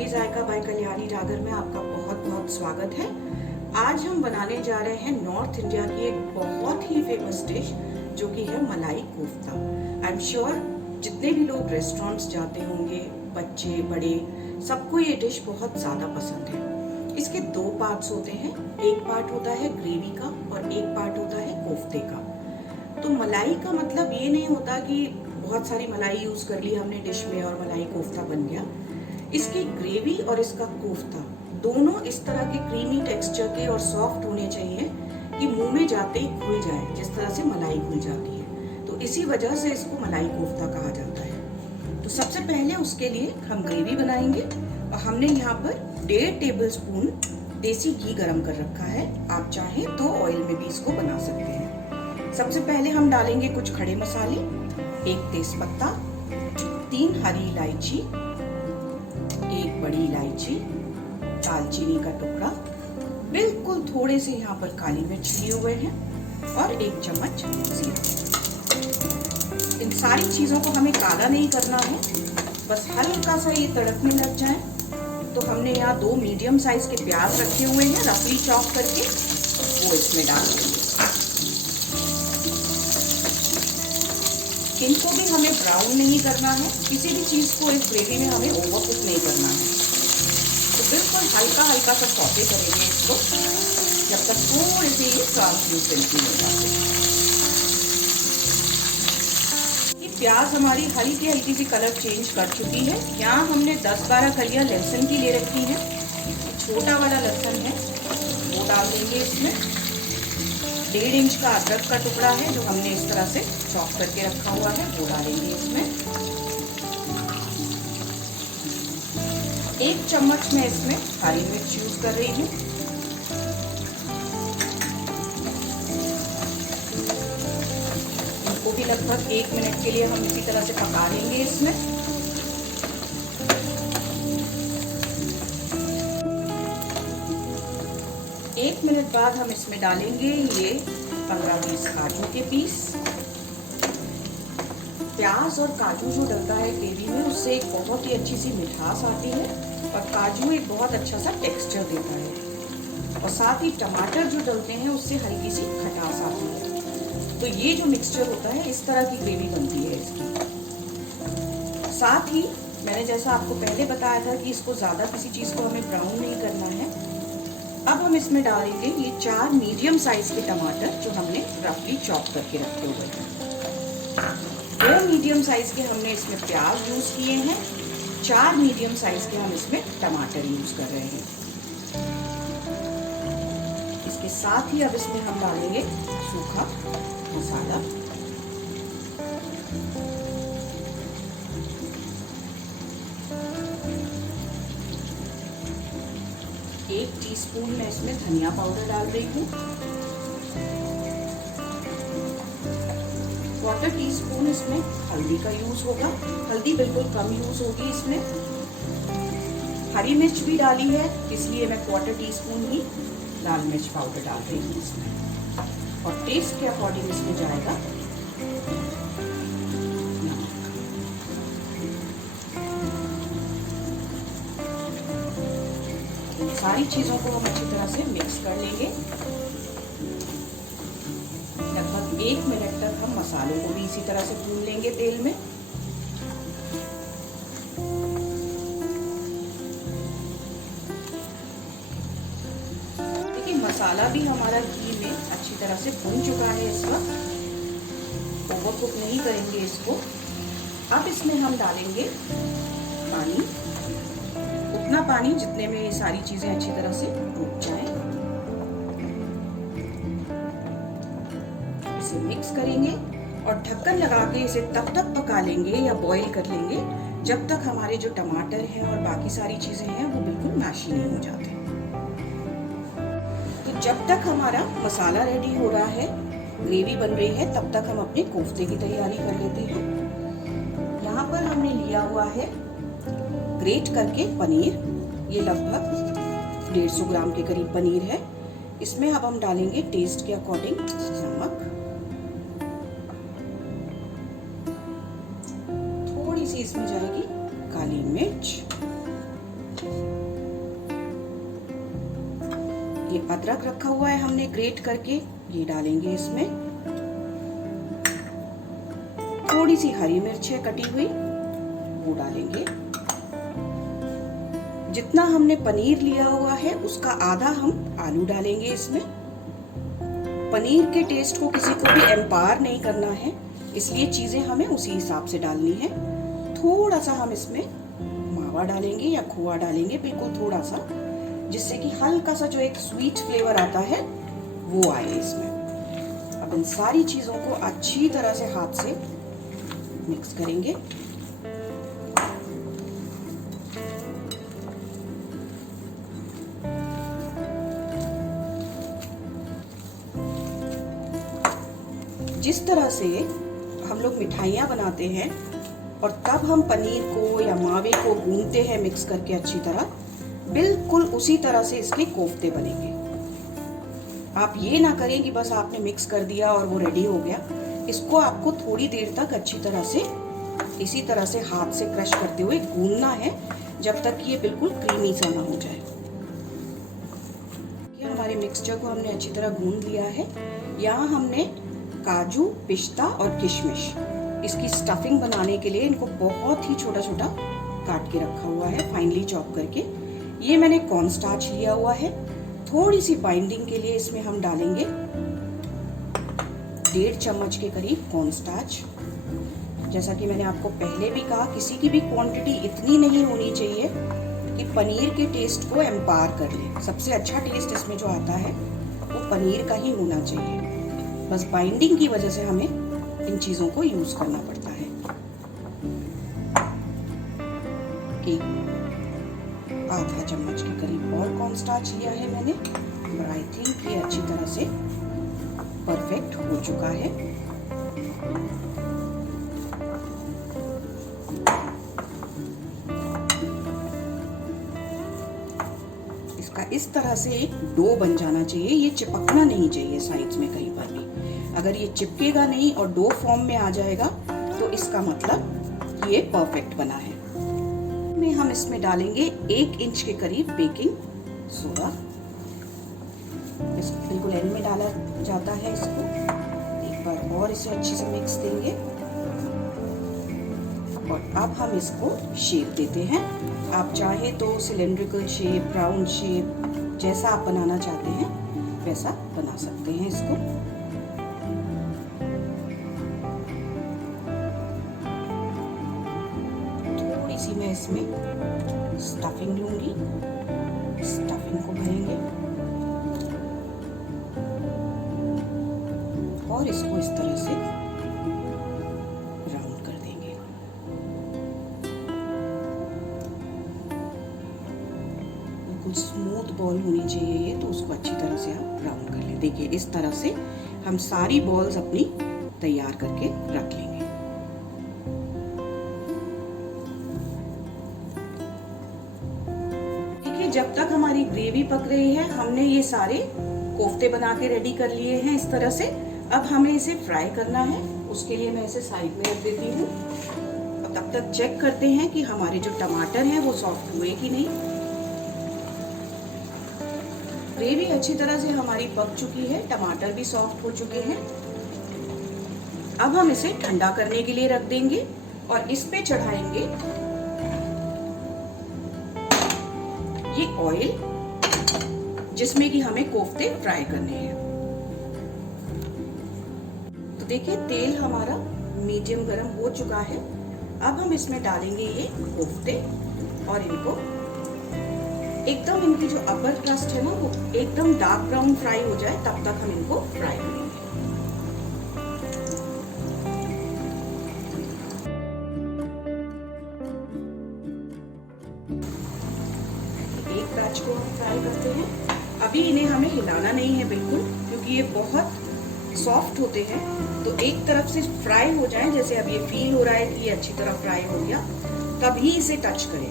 Foodie जायका bye Kalyani Dagar में आपका बहुत बहुत स्वागत है। आज हम बनाने जा रहे हैं नॉर्थ इंडिया की एक बहुत ही फेमस डिश जो कि है मलाई कोफ्ता। आई एम श्योर जितने भी लोग रेस्टोरेंट्स जाते होंगे, बच्चे बड़े, सबको ये डिश बहुत ज़्यादा पसंद है। इसके दो पार्ट्स होते हैं, एक पार्ट होता है ग्रेवी का और एक पार्ट होता है कोफ्ते का। तो मलाई का मतलब ये नहीं होता कि बहुत सारी मलाई यूज़ कर ली हमने डिश में और मलाई कोफ्ता बन गया। इसकी ग्रेवी और इसका कोफ्ता दोनों इस तरह के क्रीमी टेक्सचर के और सॉफ्ट होने चाहिए कि मुंह में जाते ही घुल जाए, जिस तरह से मलाई घुल जाती है। तो इसी वजह से इसको मलाई कोफ्ता कहा जाता है। तो सबसे पहले उसके लिए हम ग्रेवी बनाएंगे और हमने यहाँ पर 1.5 टेबलस्पून देसी घी गरम कर रखा है। आप चाहें तो ऑयल में भी इसको बना सकते हैं। सबसे पहले हम डालेंगे कुछ खड़े मसाले, 1 तेजपत्ता, 3 हरी इलायची, 1 बड़ी इलायची, दालचीनी का टुकड़ा, बिल्कुल थोड़े से यहाँ पर काली मिर्च लिए हुए हैं और 1 चम्मच जीरा। इन सारी चीजों को हमें काला नहीं करना है, बस हल्का सा ये तड़कने लग जाए तो हमने यहाँ 2 मीडियम साइज के प्याज रखे हुए हैं रफली चॉप करके, वो इसमें डाल देंगे। इनको भी हमें ब्राउन नहीं करना है, किसी भी चीज़ को इस ग्रेवी में हमें ओवरकुक नहीं करना है। तो बिल्कुल हल्का हल्का सा सौते करेंगे इसको जब तक थोड़ी सी ये ट्रांसलूसेंट हो जाए। ये प्याज हमारी हल्की सी कलर चेंज कर चुकी है। यहाँ हमने 10-12 कलियां लहसुन की ले रखी है। छोटा वाला लहसुन है वो डाल देंगे इसमें। 1.5 इंच का अदरक का टुकड़ा है जो हमने इस तरह से चॉप करके रखा हुआ है, वो डालेंगे इसमें। 1 चम्मच में इसमें हरी मिर्च यूज कर रही हूँ। इनको भी लगभग 1 मिनट के लिए हम इसी तरह से पका लेंगे इसमें। एक मिनट बाद हम इसमें डालेंगे ये 15-20 काजू के पीस। प्याज और काजू जो डलता है ग्रेवी में, उससे एक बहुत ही अच्छी सी मिठास आती है और काजू एक बहुत अच्छा सा टेक्सचर देता है। और साथ ही टमाटर जो डलते हैं उससे हल्की सी खटास आती है। तो ये जो मिक्सचर होता है, इस तरह की ग्रेवी बनती है इसकी। साथ ही मैंने जैसा आपको पहले बताया था कि इसको ज़्यादा किसी चीज़ को हमें ब्राउन नहीं करना है। अब हम इसमें डालेंगे ये 4 मीडियम साइज के टमाटर जो हमने रफली चॉप करके रखे हुए हैं। 2 मीडियम साइज के हमने इसमें प्याज यूज किए हैं, 4 मीडियम साइज के हम इसमें टमाटर यूज कर रहे हैं। इसके साथ ही अब इसमें हम डालेंगे सूखा मसाला, एक टीस्पून में इसमें धनिया पाउडर डाल रही हूँ। 1/4 टीस्पून इसमें हल्दी का यूज होगा। हल्दी बिल्कुल कम यूज होगी इसमें। हरी मिर्च भी डाली है, इसलिए मैं 1/4 टीस्पून ही लाल मिर्च पाउडर डाल रही हूँ इसमें। और टेस्ट के अकॉर्डिंग इसमें जाएगा सारी चीजों को हम अच्छी तरह से मिक्स कर लेंगे। लगभग 1 मिनट तक हम मसालों को भी इसी तरह से भून लेंगे तेल में। देखिए मसाला भी हमारा घी में अच्छी तरह से भून चुका है। इस वक्त ओवरकुक नहीं करेंगे इसको। अब इसमें हम डालेंगे पानी, उतना पानी जितने में ये सारी चीजें अच्छी तरह से डूब जाएं। इसे मिक्स करेंगे और ढक्कन लगा के इसे तब तक पका लेंगे या बॉईल कर लेंगे जब तक हमारे जो टमाटर हैं और बाकी सारी चीजें हैं वो बिल्कुल मैशी नहीं हो जाते। तो जब तक हमारा मसाला रेडी हो रहा है, ग्रेवी बन रही है, तब तक हम अपने कोफ्ते की तैयारी कर लेते हैं। यहाँ पर हमने लिया हुआ है ग्रेट करके पनीर, ये लगभग 150 ग्राम के करीब पनीर है। इसमें अब हम डालेंगे टेस्ट के अकॉर्डिंग नमक, थोड़ी सी इसमें जाएगी काली मिर्च, ये अदरक रखा हुआ है हमने ग्रेट करके, ये डालेंगे इसमें। थोड़ी सी हरी मिर्च है कटी हुई, वो डालेंगे। जितना हमने पनीर लिया हुआ है उसका आधा हम आलू डालेंगे इसमें। पनीर के टेस्ट को किसी को भी एम्पायर नहीं करना है, इसलिए चीजें हमें उसी हिसाब से डालनी है। थोड़ा सा हम इसमें मावा डालेंगे या खोआ डालेंगे, बिल्कुल थोड़ा सा, जिससे कि हल्का सा जो एक स्वीट फ्लेवर आता है वो आए इसमें। अब इन सारी चीजों को अच्छी तरह से हाथ से मिक्स करेंगे। जिस तरह से हम लोग मिठाइयाँ बनाते हैं और तब हम पनीर को या मावे को गूंथते हैं मिक्स करके अच्छी तरह, बिल्कुल उसी तरह से इसके कोफ्ते बनेंगे। आप ये ना करें कि बस आपने मिक्स कर दिया और वो रेडी हो गया। इसको आपको थोड़ी देर तक अच्छी तरह से इसी तरह से हाथ से क्रश करते हुए गूंथना है, जब तक ये बिल्कुल क्रीमी सा ना हो जाए। ये हमारे मिक्सचर को हमने अच्छी तरह गूंथ लिया है। यहाँ हमने काजू, पिस्ता और किशमिश, इसकी स्टफिंग बनाने के लिए इनको बहुत ही छोटा छोटा काट के रखा हुआ है, फाइनली चॉप करके। ये मैंने कॉर्नस्टार्च लिया हुआ है। थोड़ी सी बाइंडिंग के लिए इसमें हम डालेंगे 1.5 चम्मच के करीब कॉर्नस्टार्च। जैसा कि मैंने आपको पहले भी कहा, किसी की भी क्वांटिटी इतनी नहीं होनी चाहिए कि पनीर के टेस्ट को एम्पायर कर ले। सबसे अच्छा टेस्ट इसमें जो आता है वो पनीर का ही होना चाहिए। बस बाइंडिंग की वजह से हमें इन चीजों को यूज करना पड़ता है। आधा चम्मच के करीब और कॉर्नस्टार्च लिया है मैंने, और आई थिंक ये अच्छी तरह से परफेक्ट हो चुका है। इसका इस तरह से एक डो बन जाना चाहिए, ये चिपकना नहीं चाहिए साइड्स में कहीं पर भी। अगर ये चिपकेगा नहीं और डो फॉर्म में आ जाएगा तो इसका मतलब ये परफेक्ट बना है। में हम इसमें डालेंगे 1 इंच के करीब बेकिंग सोडा। बिल्कुल एंड में डाला जाता है इसको। एक बार और इसे अच्छे से मिक्स देंगे और अब हम इसको शेप देते हैं। आप चाहे तो सिलेंड्रिकल शेप, राउंड शेप, जैसा आप बनाना चाहते हैं वैसा बना सकते हैं इसको। थोड़ी सी मैं इसमें स्टफिंग लूंगी, स्टफिंग को भरेंगे और इसको इस तरह से राउंड कर देंगे। बिल्कुल स्मूथ बॉल होनी चाहिए ये, तो उसको अच्छी तरह से आप राउंड कर लें। देखिए इस तरह से हम सारी बॉल्स अपनी तैयार करके रख लेंगे। जब तक हमारी ग्रेवी पक रही है, हमने ये सारे कोफ्ते बना के रेडी कर लिए हैं इस तरह से। अब हमें इसे फ्राई करना है, उसके लिए मैं इसे साइड में रख देती हूँ। और तब तक चेक करते हैं कि हमारे जो टमाटर हैं वो सॉफ्ट हुए कि नहीं। ग्रेवी अच्छी तरह से हमारी पक चुकी है, टमाटर भी सॉफ्ट हो चुके हैं। अब हम इसे ठंडा करने के लिए रख देंगे और इस पे चढ़ाएंगे ये ऑयल, जिसमें कि हमें कोफ्ते फ्राई करने हैं। तो देखिए तेल हमारा मीडियम गरम हो चुका है। अब हम इसमें डालेंगे ये कोफ्ते और इनको एकदम, इनकी जो अपर क्रस्ट है ना वो एकदम डार्क ब्राउन फ्राई हो जाए, तब तक हम इनको फ्राई करेंगे। एक बैच को हम फ्राई करते हैं। अभी इन्हें हमें हिलाना नहीं है बिल्कुल, क्योंकि ये बहुत सॉफ्ट होते हैं। तो एक तरफ से फ्राई हो जाए, जैसे अब ये फील हो रहा है कि ये अच्छी तरह फ्राई हो गया, तभी इसे टच करें।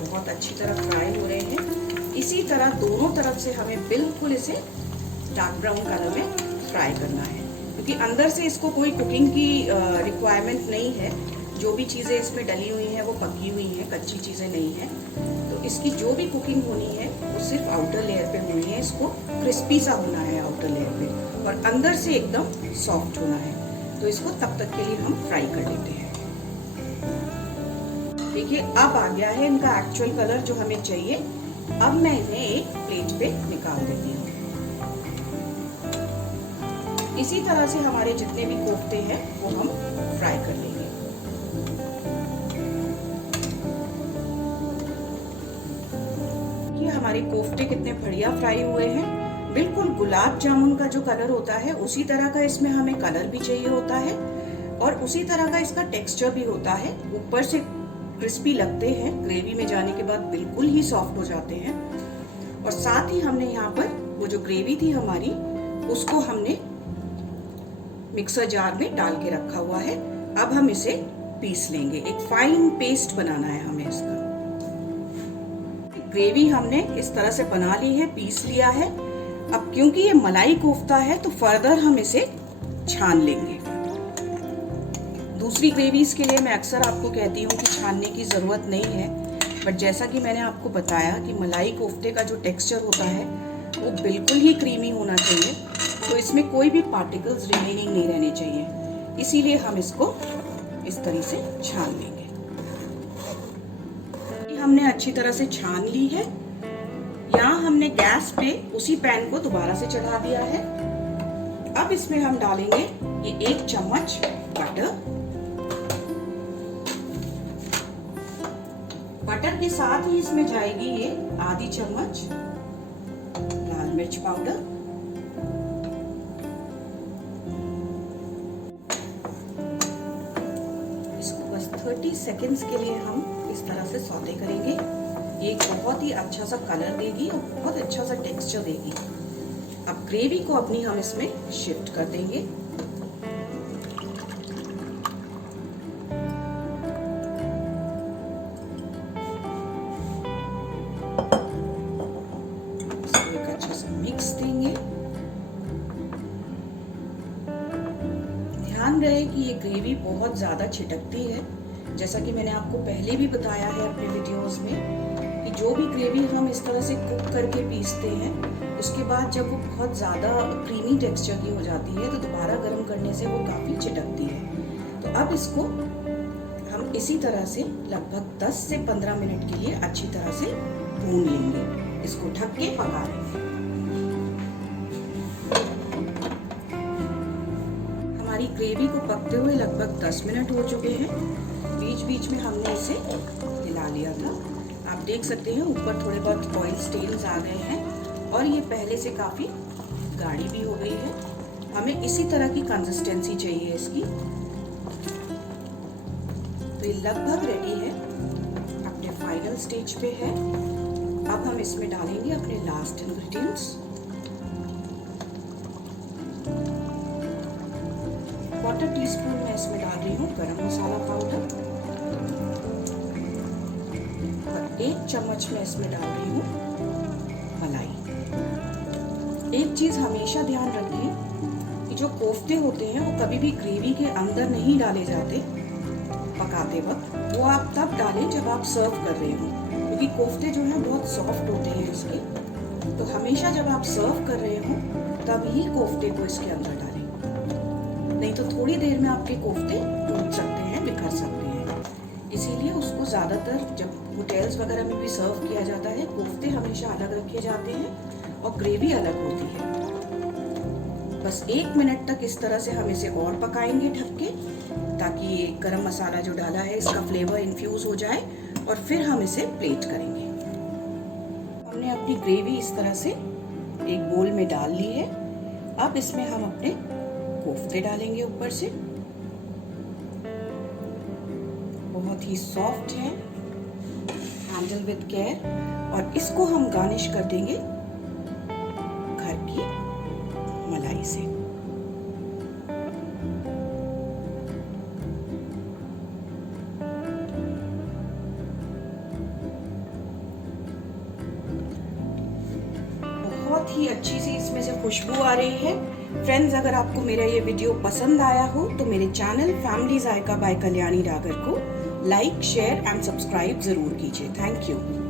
बहुत अच्छी तरह फ्राई हो रहे हैं। इसी तरह दोनों तरफ से हमें बिल्कुल इसे डार्क ब्राउन कलर में फ्राई करना है, क्योंकि अंदर से इसको कोई कुकिंग की रिक्वायरमेंट नहीं है। जो भी चीज़ें इसमें डली हुई हैं वो पकी हुई हैं, कच्ची चीज़ें नहीं हैं। तो इसकी जो भी कुकिंग होनी है वो सिर्फ आउटर लेयर पे होनी है। इसको क्रिस्पी सा होना है आउटर लेयर पे, और अंदर से एकदम सॉफ्ट होना है। तो इसको तब तक के लिए हम फ्राई कर लेते हैं। देखिए अब आ गया है इनका एक्चुअल कलर जो हमें चाहिए। अब मैं इन्हें एक प्लेट पे निकाल देती हूँ। इसी तरह से हमारे जितने भी कोफ्ते हैं वो हम फ्राई कर लेंगे। ये हमारे कोफ्ते कितने बढ़िया फ्राई हुए हैं। बिल्कुल गुलाब जामुन का जो कलर होता है उसी तरह का इसमें हमें कलर भी चाहिए होता है, और उसी तरह का इसका टेक्सचर भी होता है। ऊपर से क्रिस्पी लगते हैं, ग्रेवी में जाने के बाद बिल्कुल ही सॉफ्ट हो जाते हैं। और साथ ही हमने यहाँ पर वो जो ग्रेवी थी हमारी, उसको हमने मिक्सर जार में डाल के रखा हुआ है। अब हम इसे पीस लेंगे, एक फाइन पेस्ट बनाना है हमें इसका। ग्रेवी हमने इस तरह से बना ली है, पीस लिया है। अब क्योंकि ये मलाई कोफ्ता है तो फर्दर हम इसे छान लेंगे। दूसरी ग्रेवीज के लिए मैं अक्सर आपको कहती हूँ कि छानने की ज़रूरत नहीं है, बट जैसा कि मैंने आपको बताया कि मलाई कोफ्ते का जो टेक्सचर होता है वो बिल्कुल ही क्रीमी होना चाहिए, तो इसमें कोई भी पार्टिकल्स रिमेनिंग नहीं रहने चाहिए। इसीलिए हम इसको इस तरह से छान लेंगे। हमने अच्छी तरह से छान ली है। यहाँ हमने गैस पे उसी पैन को दोबारा से चढ़ा दिया है। अब इसमें हम डालेंगे ये 1 चम्मच बटर। बटर के साथ ही इसमें जाएगी ये आधी चम्मच लाल मिर्च पाउडर, इसको बस 30 सेकेंड्स के लिए हम इस तरह से सौते करेंगे। ये बहुत ही अच्छा सा कलर देगी और बहुत अच्छा सा टेक्सचर देगी। अब ग्रेवी को अपनी हम इसमें शिफ्ट कर देंगे। ध्यान रहे कि ये ग्रेवी बहुत ज़्यादा छिटकती है। जैसा कि मैंने आपको पहले भी बताया है अपने वीडियोस में कि जो भी ग्रेवी हम इस तरह से कुक करके पीसते हैं, उसके बाद जब वो बहुत ज़्यादा क्रीमी टेक्सचर की हो जाती है तो दोबारा गर्म करने से वो काफ़ी छिटकती है। तो अब इसको हम इसी तरह से लगभग 10 से 15 मिनट के लिए अच्छी तरह से भून लेंगे। इसको ढक के पका लेंगे। हमारी ग्रेवी को पकते हुए लगभग 10 मिनट हो चुके हैं। बीच बीच में हमने इसे हिला लिया था। आप देख सकते हैं ऊपर थोड़े बहुत ऑयल स्टेन्स आ गए हैं और ये पहले से काफ़ी गाढ़ी भी हो गई है। हमें इसी तरह की कंसिस्टेंसी चाहिए इसकी। तो ये लगभग रेडी है, अपने फाइनल स्टेज पे है। अब हम इसमें डालेंगे अपने लास्ट इंग्रेडिएंट्स। 1/4 टीस्पून मैं इसमें डाल रही हूँ गरम मसाला पाउडर और 1 चम्मच मैं इसमें डाल रही हूँ मलाई। एक चीज हमेशा ध्यान रखें कि जो कोफ्ते होते हैं वो कभी भी ग्रेवी के अंदर नहीं डाले जाते पकाते वक्त। वो आप तब डालें जब आप सर्व कर रहे हो, क्योंकि कोफ्ते जो हैं बहुत सॉफ्ट होते हैं इसके। तो हमेशा जब आप सर्व कर रहे हो तब ही कोफ्ते को इसके अंदर डालें, नहीं तो थोड़ी देर में आपके कोफ्ते टूट सकते हैं, बिखर सकते हैं। इसीलिए उसको ज़्यादातर जब होटल्स वगैरह में भी सर्व किया जाता है, कोफ्ते हमेशा अलग रखे जाते हैं और ग्रेवी अलग होती है। बस 1 मिनट तक इस तरह से हम इसे और पकाएंगे ढक के, ताकि ये गरम मसाला जो डाला है इसका फ्लेवर इन्फ्यूज हो जाए और फिर हम इसे प्लेट करेंगे। हमने अपनी ग्रेवी इस तरह से एक बोल में डाल ली है। अब इसमें हम अपने कोफ्ते डालेंगे ऊपर से। बहुत ही सॉफ्ट है, हैंडल विद केयर। और इसको हम गार्निश कर देंगे घर की मलाई से। बहुत ही अच्छी सी इसमें से खुशबू आ रही है। फ्रेंड्स, अगर आपको मेरा ये वीडियो पसंद आया हो तो मेरे चैनल फैमिली जायका बाय कल्याणी डागर को लाइक, शेयर एंड सब्सक्राइब जरूर कीजिए। Thank you.